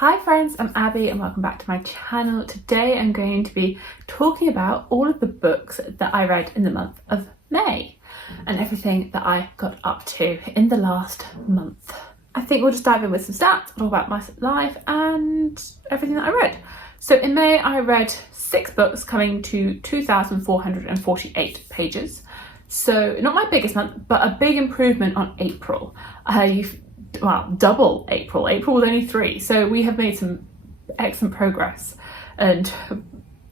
Hi friends, I'm Abby and welcome back to my channel. Today I'm going to be talking about all of the books that I read in the month of May and everything that I got up to in the last month. I think we'll just dive in with some stats, talk about my life and everything that I read. So in May I read 6 books coming to 2,448 pages. So not my biggest month, but a big improvement on April. Double April. April was only 3, so we have made some excellent progress and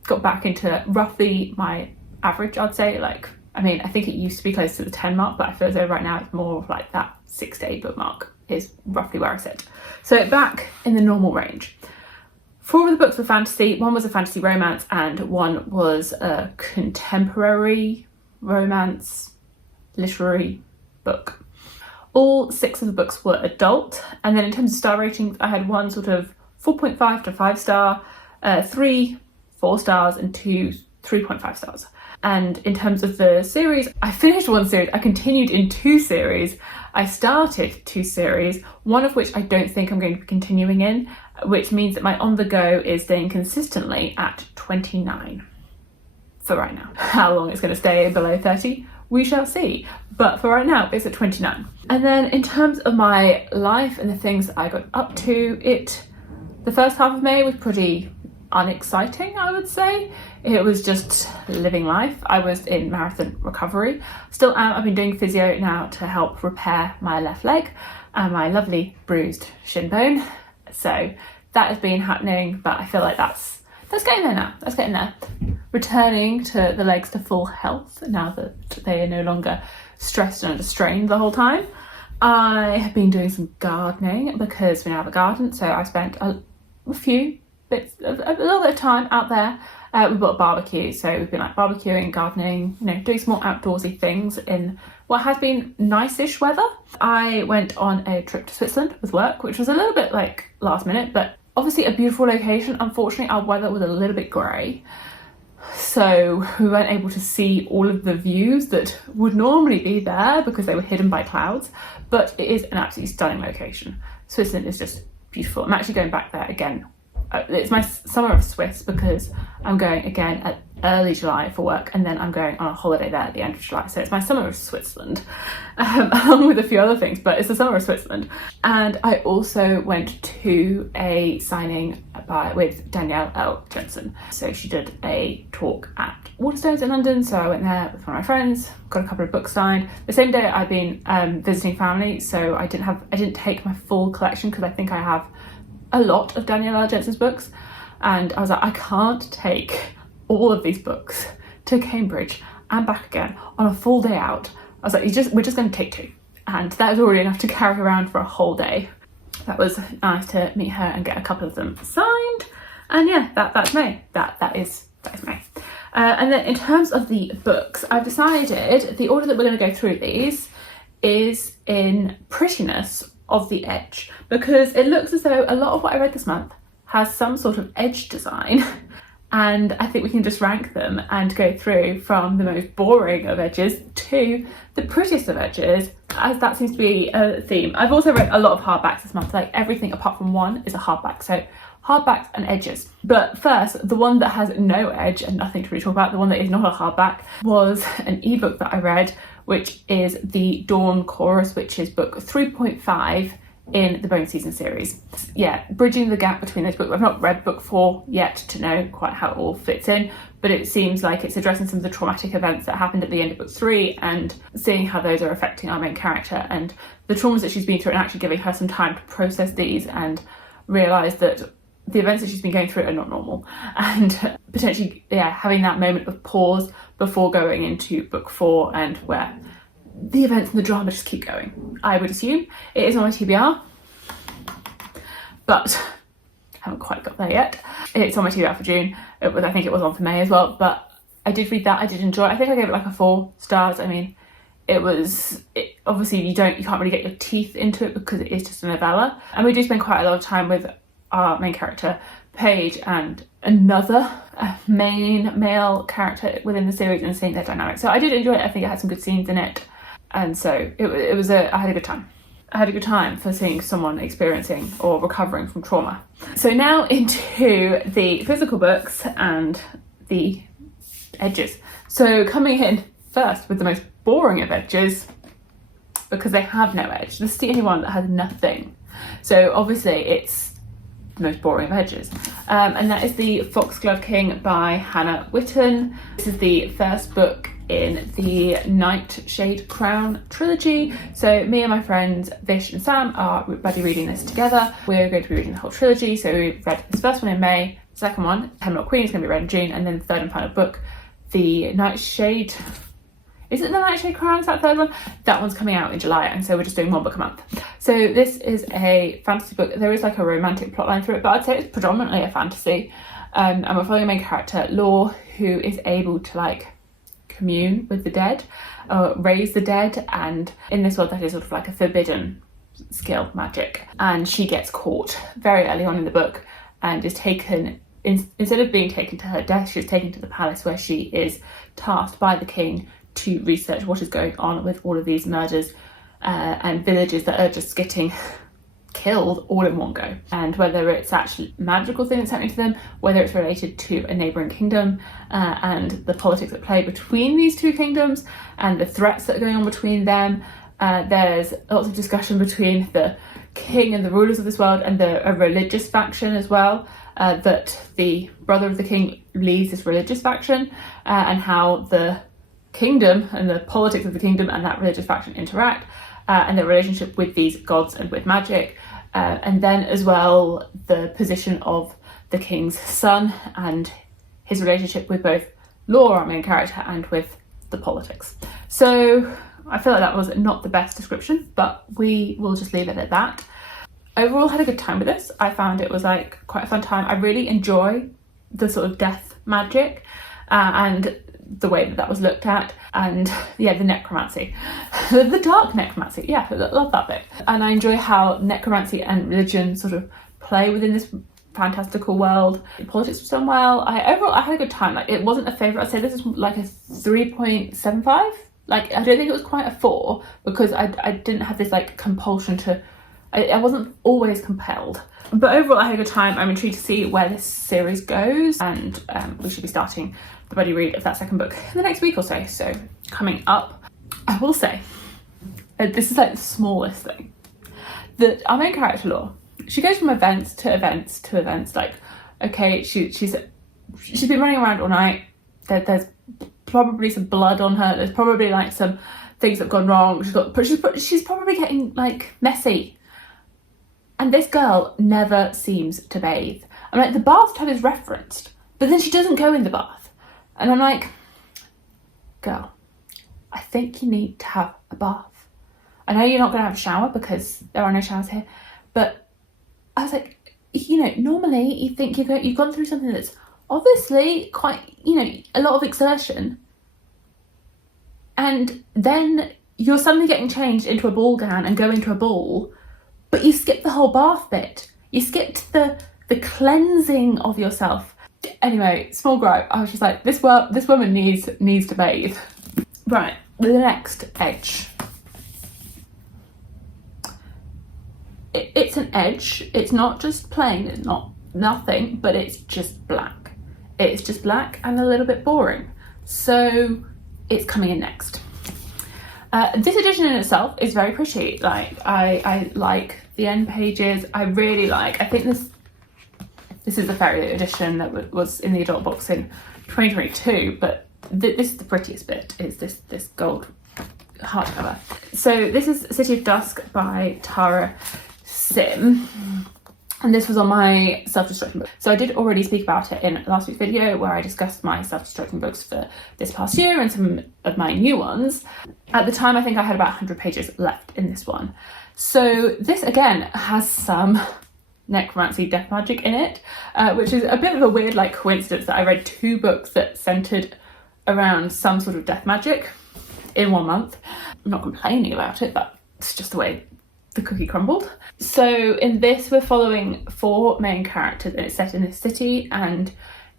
got back into roughly my average, I'd say. I think it used to be close to the 10 mark, but I feel as though right now it's more of like that 6 to 8 book mark is roughly where I sit. So back in the normal range. 4 of the books were fantasy, 1 was a fantasy romance and 1 was a contemporary romance literary book. All 6 of the books were adult, and then in terms of star ratings, I had 1 sort of 4.5 to 5 star, 3 4 stars, and 2 3.5 stars. And in terms of the series, I finished 1 series, I continued in 2 series, I started 2 series, 1 of which I don't think I'm going to be continuing in, which means that my on the go is staying consistently at 29 for right now. How long it's going to stay below 30? We shall see, but for right now it's at 29. And then in terms of my life and the things that I got up to, the first half of May was pretty unexciting, I would say. It was just living life. I was in marathon recovery, still am. I've been doing physio now to help repair my left leg and my lovely bruised shin bone. So that has been happening, but I feel like that's getting there now. That's getting there. Returning to the legs to full health now that they are no longer stressed and under strain the whole time. I have been doing some gardening because we now have a garden, so I spent a little bit of time out there. We bought a barbecue, so we've been like barbecuing, gardening, doing some more outdoorsy things in what has been nice-ish weather. I went on a trip to Switzerland with work, which was a little bit like last minute, but obviously a beautiful location. Unfortunately, our weather was a little bit grey, so we weren't able to see all of the views that would normally be there because they were hidden by clouds, but it is an absolutely stunning location. Switzerland is just beautiful. I'm actually going back there again. It's my summer of Swiss because I'm going again at early July for work, and then I'm going on a holiday there at the end of July. So it's my summer of Switzerland, along with a few other things, but it's the summer of Switzerland. And I also went to a signing with Danielle L. Jensen. So she did a talk at Waterstones in London, so I went there with one of my friends, got a couple of books signed. The same day I've been visiting family, so I didn't take my full collection because I think I have a lot of Danielle L. Jensen's books, and I was like, I can't take all of these books to Cambridge and back again on a full day out. I was like, we're just going to take 2, and that was already enough to carry around for a whole day. That was nice to meet her and get a couple of them signed, and yeah, that's May. That is May. And then in terms of the books, I've decided the order that we're going to go through these is in prettiness of the edge, because it looks as though a lot of what I read this month has some sort of edge design, and I think we can just rank them and go through from the most boring of edges to the prettiest of edges, as that seems to be a theme. I've also read a lot of hardbacks this month, like everything apart from 1 is a hardback, so hardbacks and edges. But first, the one that has no edge and nothing to really talk about, the one that is not a hardback, was an ebook that I read, which is the Dawn Chorus, which is book 3.5 in the Bone Season series. Yeah, bridging the gap between those books. I've not read book 4 yet to know quite how it all fits in, but it seems like it's addressing some of the traumatic events that happened at the end of book 3 and seeing how those are affecting our main character and the traumas that she's been through, and actually giving her some time to process these and realise that the events that she's been going through are not normal, and potentially, having that moment of pause before going into book 4 and where the events and the drama just keep going. I would assume it is on my TBR, but haven't quite got there yet. It's on my TBR for June. I think it was on for May as well, but I did read that. I did enjoy it. I think I gave it like a 4 stars. I mean, obviously you can't really get your teeth into it because it is just a novella, and we do spend quite a lot of time with our main character Paige and another main male character within the series and seeing their dynamic. So I did enjoy it. I think it had some good scenes in it, and so I had a good time. I had a good time for seeing someone experiencing or recovering from trauma. So now into the physical books and the edges. So coming in first with the most boring of edges, because they have no edge. This is the only one that has nothing. So obviously it's the most boring of edges. And that is the Foxglove King by Hannah Witten. This is the first book in the Nightshade Crown trilogy. So me and my friends Vish and Sam are buddy reading this together. We're going to be reading the whole trilogy. So we read this first one in May, second one, Hemlock Queen, is going to be read in June, and then the third and final book, the Nightshade... Is it the Nightshade Crown? Is that the third one? That one's coming out in July, and so we're just doing one book a month. So this is a fantasy book. There is like a romantic plotline through it, but I'd say it's predominantly a fantasy. And we're following a main character, Law, who is able to like commune with the dead, raise the dead, and in this world that is sort of like a forbidden skill, magic. And she gets caught very early on in the book and is taken, instead of being taken to her death, she's taken to the palace where she is tasked by the king to research what is going on with all of these murders and villages that are just getting killed all in one go, and whether it's actually magical thing that's happening to them, whether it's related to a neighbouring kingdom and the politics at play between these two kingdoms and the threats that are going on between them. There's lots of discussion between the king and the rulers of this world and a religious faction as well, that the brother of the king leads this religious faction, and how the kingdom and the politics of the kingdom and that religious faction interact, and their relationship with these gods and with magic, and then as well the position of the king's son and his relationship with both Law, our main character, and with the politics. So I feel like that was not the best description, but we will just leave it at that. Overall, had a good time with this. I found it was like quite a fun time. I really enjoy the sort of death magic and the way that was looked at, and yeah, the necromancy, the dark necromancy, yeah, I love that bit. And I enjoy how necromancy and religion sort of play within this fantastical world. The politics was done well. Overall I had a good time. Like, it wasn't a favourite. I'd say this is like a 3.75. Like, I don't think it was quite a 4, because I didn't have this like compulsion to, I wasn't always compelled. But overall I had a good time. I'm intrigued to see where this series goes, and we should be starting the buddy read of that second book in the next week or so. So coming up, I will say, this is like the smallest thing, that our main character Law, she goes from events to events to events. Like, okay, she's been running around all night. There's probably some blood on her. There's probably like some things that have gone wrong. She's probably getting like messy. And this girl never seems to bathe. I'm like, the bathtub is referenced, but then she doesn't go in the bath. And I'm like, girl, I think you need to have a bath. I know you're not going to have a shower because there are no showers here, but I was like, you know, normally you think you've gone through something that's obviously quite, you know, a lot of exertion, and then you're suddenly getting changed into a ball gown and go into a ball, but you skipped the whole bath bit. You skipped the cleansing of yourself. Anyway, small gripe. I was just like, this woman needs to bathe. Right, the next edge. It's an edge. It's not just plain. It's not nothing, but it's just black. It's just black and a little bit boring. So it's coming in next. This edition in itself is very pretty. Like, I like the end pages. I really like, I think this is the fairy edition that was in the adult box in 2022, but this is the prettiest bit, is this gold hardcover. So this is City of Dusk by Tara Sim, and this was on my self-destructing book. So I did already speak about it in last week's video, where I discussed my self-destructing books for this past year and some of my new ones. At the time, I think I had about 100 pages left in this one. So this again has some necromancy death magic in it, which is a bit of a weird like coincidence that I read 2 books that centered around some sort of death magic in 1 month. I'm not complaining about it, but it's just the way the cookie crumbled. So in this we're following 4 main characters, and it's set in this city, and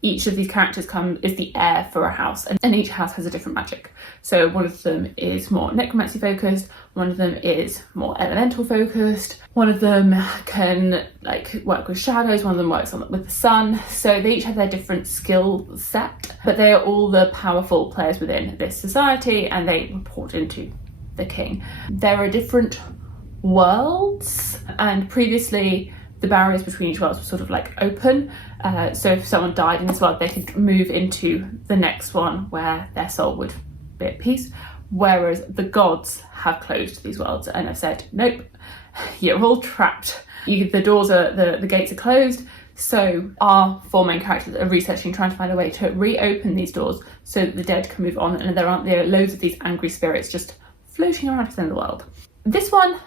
each of these characters is the heir for a house, and each house has a different magic. So one of them is more necromancy focused, one of them is more elemental focused, one of them can like work with shadows, one of them works with the sun. So they each have their different skill set, but they are all the powerful players within this society, and they report into the king. There are different worlds, and previously the barriers between each world were sort of like open. So if someone died in this world, they could move into the next one where their soul would be at peace. Whereas the gods have closed these worlds and have said, nope, you're all trapped. The doors are, the gates are closed. So our four main characters are researching, trying to find a way to reopen these doors so that the dead can move on, and there aren't loads of these angry spirits just floating around within the world. This one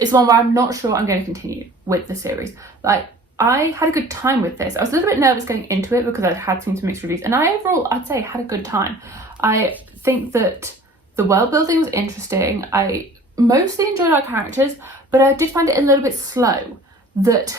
is one where I'm not sure I'm going to continue with the series. Like, I had a good time with this. I was a little bit nervous going into it because I'd had seen some mixed reviews, and I overall, I'd say, had a good time. I think that the world building was interesting. I mostly enjoyed our characters, but I did find it a little bit slow. That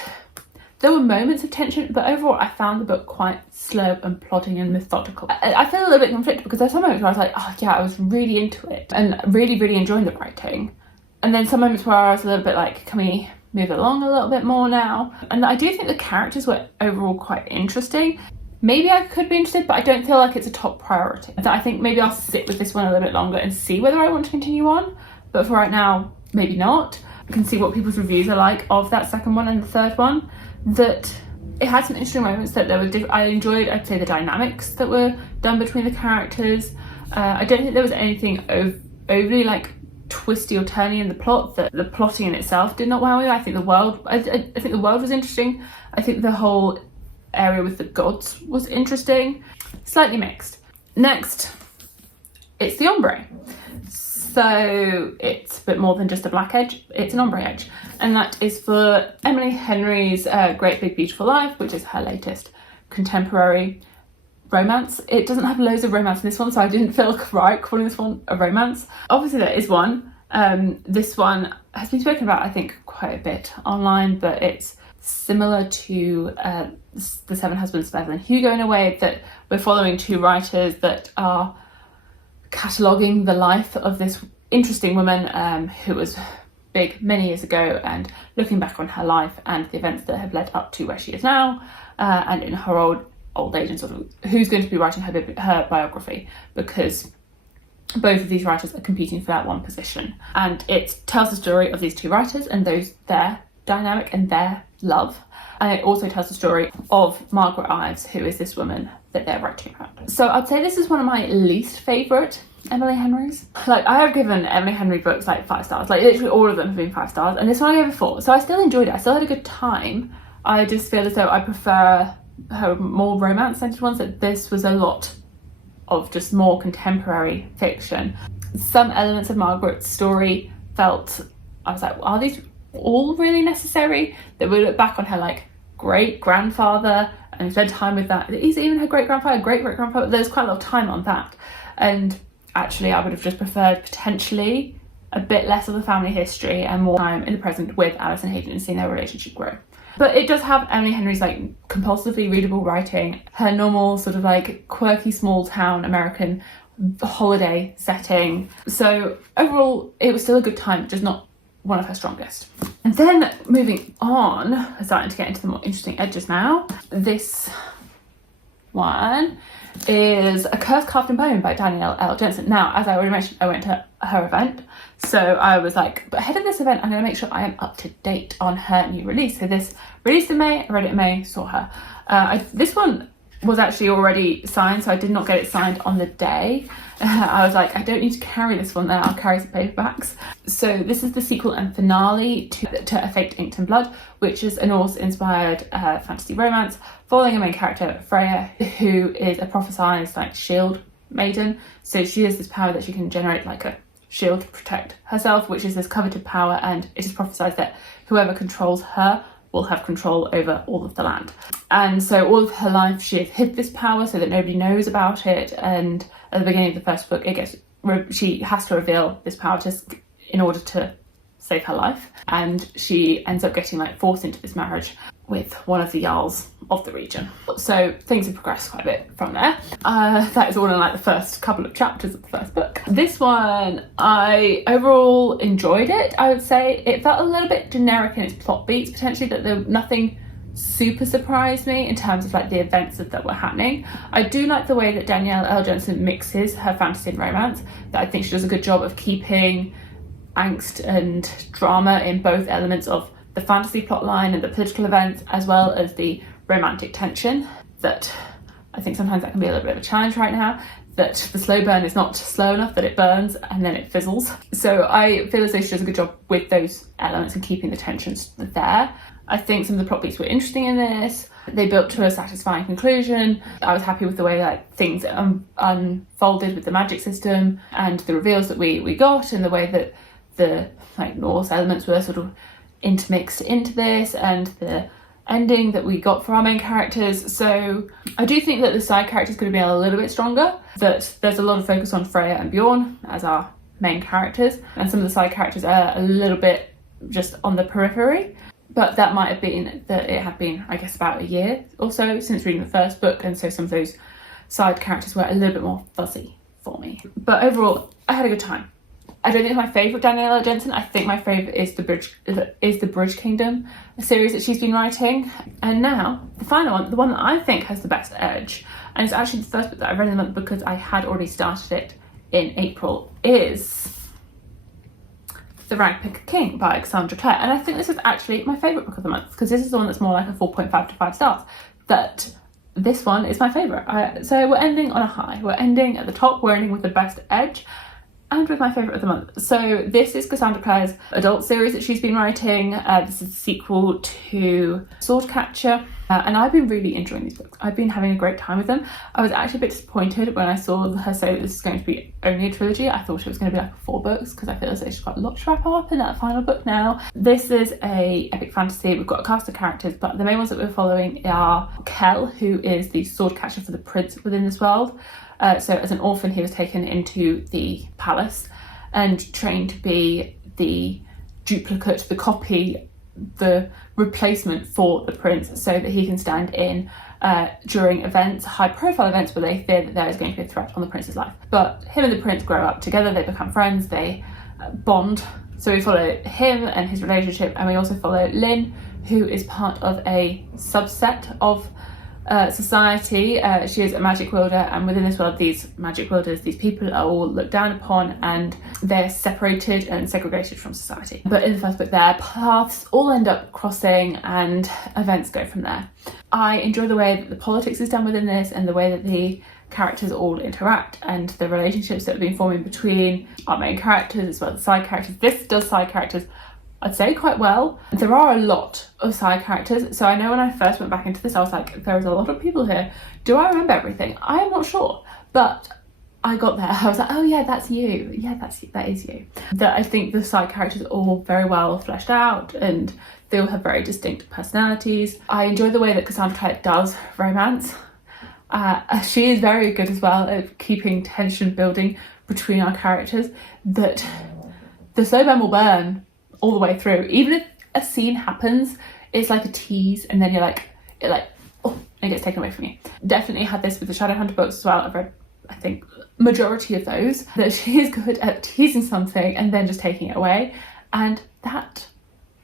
there were moments of tension, but overall I found the book quite slow and plodding and methodical. I feel a little bit conflicted because there's some moments where I was like, oh yeah, I was really into it and really, really enjoying the writing. And then some moments where I was a little bit like, can we move along a little bit more now? And I do think the characters were overall quite interesting. Maybe I could be interested, but I don't feel like it's a top priority. I think maybe I'll sit with this one a little bit longer and see whether I want to continue on. But for right now, maybe not. I can see what people's reviews are like of that second one and the third one. That it had some interesting moments, that there were I enjoyed, I'd say, the dynamics that were done between the characters. I don't think there was anything overly like twisty or turny in the plot. That the plotting in itself did not wow me. I think the world was interesting. I think the whole area with the gods was interesting. Slightly mixed. Next, it's the ombre. So it's a bit more than just a black edge, it's an ombre edge. And that is for Emily Henry's Great Big Beautiful Life, which is her latest contemporary romance. It doesn't have loads of romance in this one, so I didn't feel right calling this one a romance. Obviously there is one. This one has been spoken about, I think, quite a bit online, but it's similar to The Seven Husbands of Evelyn Hugo in a way that we're following two writers that are cataloguing the life of this interesting woman who was big many years ago, and looking back on her life and the events that have led up to where she is now, and in her old age, and sort of who's going to be writing her biography, because both of these writers are competing for that one position. And it tells the story of these two writers and their dynamic and their love. And it also tells the story of Margaret Ives, who is this woman that they're writing about. So I'd say this is one of my least favourite Emily Henry's. Like, I have given Emily Henry books like 5 stars. Like, literally all of them have been 5 stars. And this one I gave a 4. So I still enjoyed it. I still had a good time. I just feel as though I prefer her more romance-centred ones. That this was a lot of just more contemporary fiction. Some elements of Margaret's story felt, I was like, are these all really necessary? That we look back on her like great-grandfather and spend time with that. Is it even her great-grandfather, great-great-grandfather? There's quite a lot of time on that. And actually I would have just preferred potentially a bit less of the family history and more time in the present with Alice and Hayden and seeing their relationship grow. But it does have Emily Henry's like compulsively readable writing, her normal sort of like quirky small town American holiday setting. So overall it was still a good time, just not one of her strongest. And then moving on, we're starting to get into the more interesting edges now. This one is A Curse Carved in Bone by Danielle L. Jensen. Now, as I already mentioned, I went to her event, so I was like, but ahead of this event, I'm going to make sure I am up to date on her new release. So this released in May, I read it in May, saw her. This one was actually already signed, so I did not get it signed on the day. I was like, I don't need to carry this one there, I'll carry some paperbacks. So this is the sequel and finale to A Fate Inked in Blood, which is a Norse-inspired fantasy romance following a main character, Freya, who is a prophesized like shield maiden. So she has this power that she can generate like a shield to protect herself, which is this coveted power, and it is prophesized that whoever controls her will have control over all of the land. And so all of her life she has hid this power so that nobody knows about it, and at the beginning of the first book she has to reveal this power in order to save her life, and she ends up getting like forced into this marriage with one of the Jarls of the region. So things have progressed quite a bit from there. That is all in like the first couple of chapters of the first book. This one, I overall enjoyed it. I would say it felt a little bit generic in its plot beats, potentially, that there nothing super surprised me in terms of like the events that were happening. I do like the way that Danielle L. Jensen mixes her fantasy and romance, that I think she does a good job of keeping angst and drama in both elements of the fantasy plotline and the political events, as well as the romantic tension. That I think sometimes that can be a little bit of a challenge right now, that the slow burn is not slow enough that it burns and then it fizzles. So I feel as though she does a good job with those elements and keeping the tensions there. I think some of the plot beats were interesting in this. They built to a satisfying conclusion. I was happy with the way that things unfolded with the magic system and the reveals that we got, and the way that the like Norse elements were sort of intermixed into this, and the ending that we got for our main characters. So I do think that the side characters could have been a little bit stronger, that there's a lot of focus on Freya and Bjorn as our main characters, and some of the side characters are a little bit just on the periphery. But that might have been that it had been, I guess, about a year or so since reading the first book, and so some of those side characters were a little bit more fuzzy for me. But overall, I had a good time. I don't think it's my favourite Danielle L. Jensen. I think my favourite is the Bridge Kingdom, a series that she's been writing. And now, the final one, the one that I think has the best edge, and it's actually the first book that I read in the month because I had already started it in April, is The Ragpicker King by Cassandra Clare. And I think this is actually my favourite book of the month, because this is the one that's more like a 4.5 to 5 stars. That this one is my favourite. So we're ending on a high. We're ending at the top. We're ending with the best edge, and with my favourite of the month. So this is Cassandra Clare's adult series that she's been writing. This is a sequel to Swordcatcher, and I've been really enjoying these books. I've been having a great time with them. I was actually a bit disappointed when I saw her say that this is going to be only a trilogy. I thought it was going to be like 4 books, because I feel as though she's got a lot to wrap up in that final book now. This is a epic fantasy. We've got a cast of characters, but the main ones that we're following are Kell, who is the swordcatcher for the prince within this world. So as an orphan, he was taken into the palace and trained to be the duplicate, the copy, the replacement for the prince, so that he can stand in during events, high-profile events, where they fear that there is going to be a threat on the prince's life. But him and the prince grow up together, they become friends, they bond. So we follow him and his relationship, and we also follow Lynn, who is part of a subset of society. She is a magic wielder, and within this world, these magic wielders, these people are all looked down upon, and they're separated and segregated from society. But in the first book, their paths all end up crossing and events go from there. I enjoy the way that the politics is done within this, and the way that the characters all interact, and the relationships that have been forming between our main characters as well as side characters. This does side characters, I'd say, quite well. There are a lot of side characters, so I know when I first went back into this, I was like, there is a lot of people here. Do I remember everything? I am not sure, but I got there. I was like, oh yeah, that's you. Yeah, that is you. That I think the side characters are all very well fleshed out, and they all have very distinct personalities. I enjoy the way that Cassandra Clare does romance. She is very good as well at keeping tension building between our characters, that the slow burn will burn all the way through. Even if a scene happens, it's like a tease, and then oh, and it gets taken away from you. Definitely had this with the Shadowhunter books as well. I've read, I think, majority of those, that she is good at teasing something and then just taking it away, and that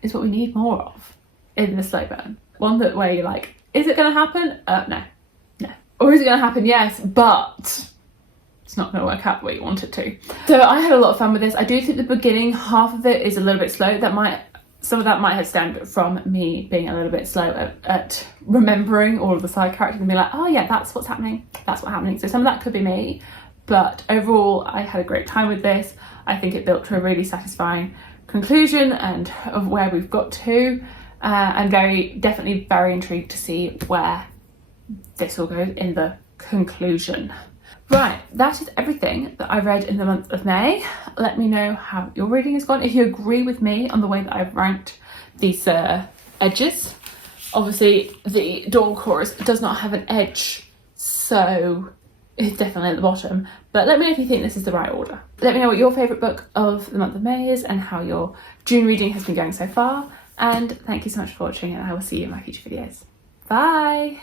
is what we need more of in the slow burn. One that where you're like, is it going to happen? No. Or is it going to happen? Yes, but it's not going to work out the way you want it to. So I had a lot of fun with this. I do think the beginning half of it is a little bit slow. Some of that might have stemmed from me being a little bit slow at remembering all of the side characters and be like, oh yeah, that's what's happening. That's what's happening. So some of that could be me. But overall, I had a great time with this. I think it built to a really satisfying conclusion and of where we've got to. I'm definitely very intrigued to see where this will go in the conclusion. Right, that is everything that I read in the month of May. Let me know how your reading has gone. If you agree with me on the way that I've ranked these edges. Obviously, the Dawn Chorus does not have an edge, so it's definitely at the bottom. But let me know if you think this is the right order. Let me know what your favourite book of the month of May is and how your June reading has been going so far. And thank you so much for watching, and I will see you in my future videos. Bye.